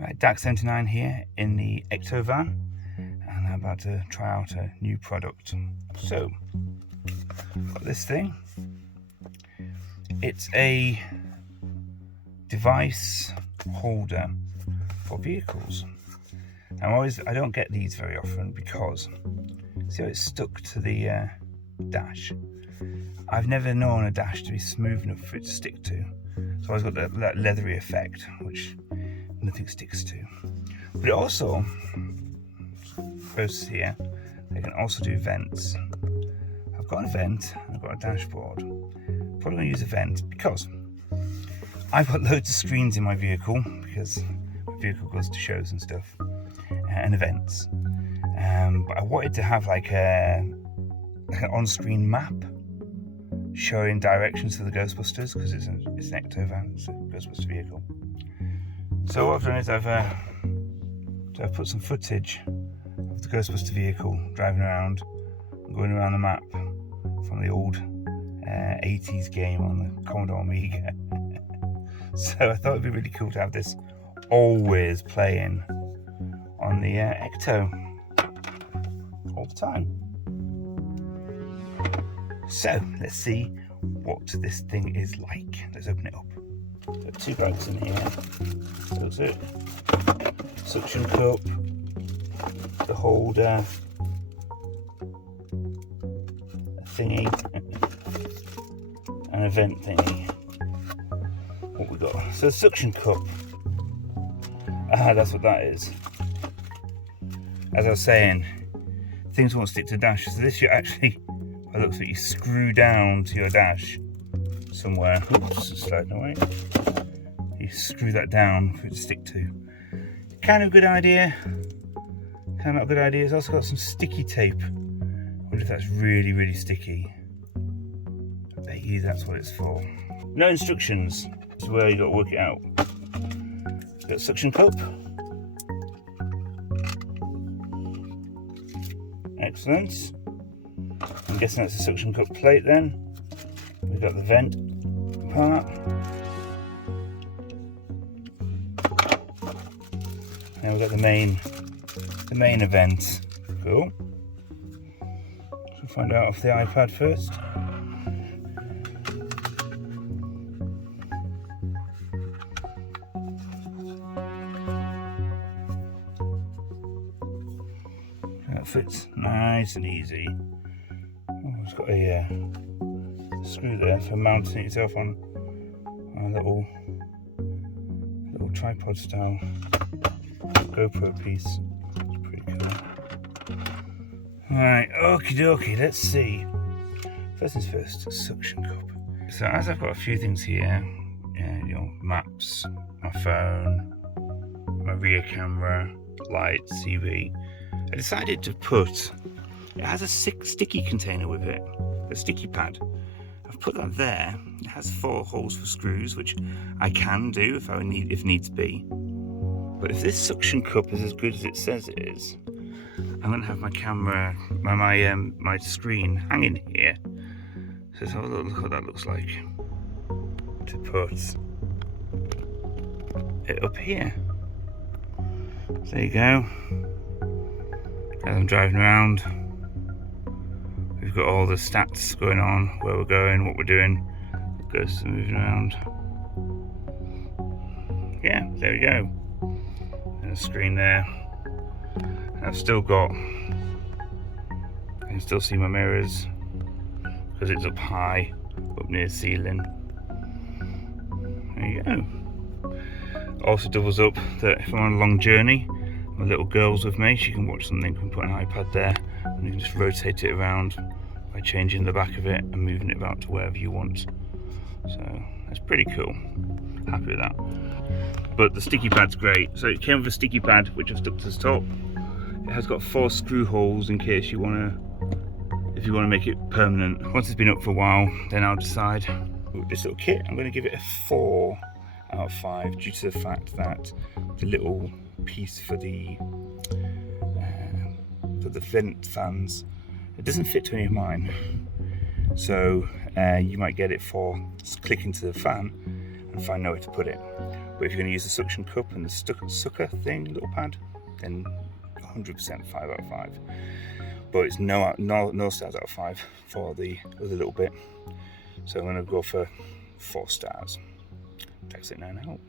Right, Dax79 here in the Ecto-Van, and I'm about to try out a new product. So, got this thing. It's a device holder for vehicles. I don't get these very often because, see how it's stuck to the dash? I've never known a dash to be smooth enough for it to stick to. So I've got that leathery effect, which nothing sticks to. But it also, posts here, they can also do vents. I've got a vent, and I've got a dashboard. Probably going to use a vent because I've got loads of screens in my vehicle, because my vehicle goes to shows and stuff, and events. But I wanted to have like an on-screen map showing directions for the Ghostbusters, because it's an Ecto-Van, it's a Ghostbuster vehicle. So what I've done is I've put some footage of the Ghostbuster vehicle driving around and going around the map from the old 80s game on the Commodore Amiga. So I thought it'd be really cool to have this always playing on the Ecto all the time. So let's see what this thing is like. Let's open it up. Got two bags in here. That's it. Suction cup, the holder, a thingy, and a vent thingy. What we got? So the suction cup. That's what that is. As I was saying, things won't stick to the dash. So this you actually, by the looks of it, you screw down to your dash somewhere. Oops, it's sliding away. You screw that down for it to stick to. Kind of a good idea. Kind of not a good idea. It's also got some sticky tape. I wonder if that's really, really sticky. I bet you that's what it's for. No instructions. This is where you got to work it out. Got a suction cup. Excellent. I'm guessing that's a suction cup plate then. We've got the vent part. Now we've got the main event. Cool. So find out off the iPad first. That fits nice and easy. Oh, it's got a screw there for mounting itself on a little tripod style GoPro piece. It's pretty cool. Alright, okie dokie, let's see. First things first, suction cup. So as I've got a few things here, maps, my phone, my rear camera, lights, CV, I decided to put, it has a sticky container with it, a sticky pad. I've put that there. It has 4 holes for screws, which I can do if needs be. But if this suction cup is as good as it says it is, I'm going to have my camera, my screen hanging here. So let's have a look what that looks like. To put it up here. So there you go. As I'm driving around, we've got all the stats going on, where we're going, what we're doing. Goes moving around. Yeah, there we go. And a screen there. And I've still got, I can still see my mirrors because it's up high, up near the ceiling. There you go. Also doubles up that if I'm on a long journey, my little girl's with me, she can watch something. We can put an iPad there and you can just rotate it around by changing the back of it and moving it about to wherever you want. So that's pretty cool. Happy with that. But the sticky pad's great. So it came with a sticky pad which I've stuck to the top. It has got 4 screw holes in case if you want to make it permanent. Once it's been up for a while, then I'll decide. With this little kit, I'm going to give it a 4 out of 5 due to the fact that the little piece for the vent fans, it doesn't fit to any of mine. So you might get it for clicking to the fan and find nowhere to put it. But if you're going to use the suction cup and the sucker thing, little pad, then 100% 5 out of 5. But it's no stars out of 5 for the other little bit. So I'm going to go for 4 stars. Dax79 out.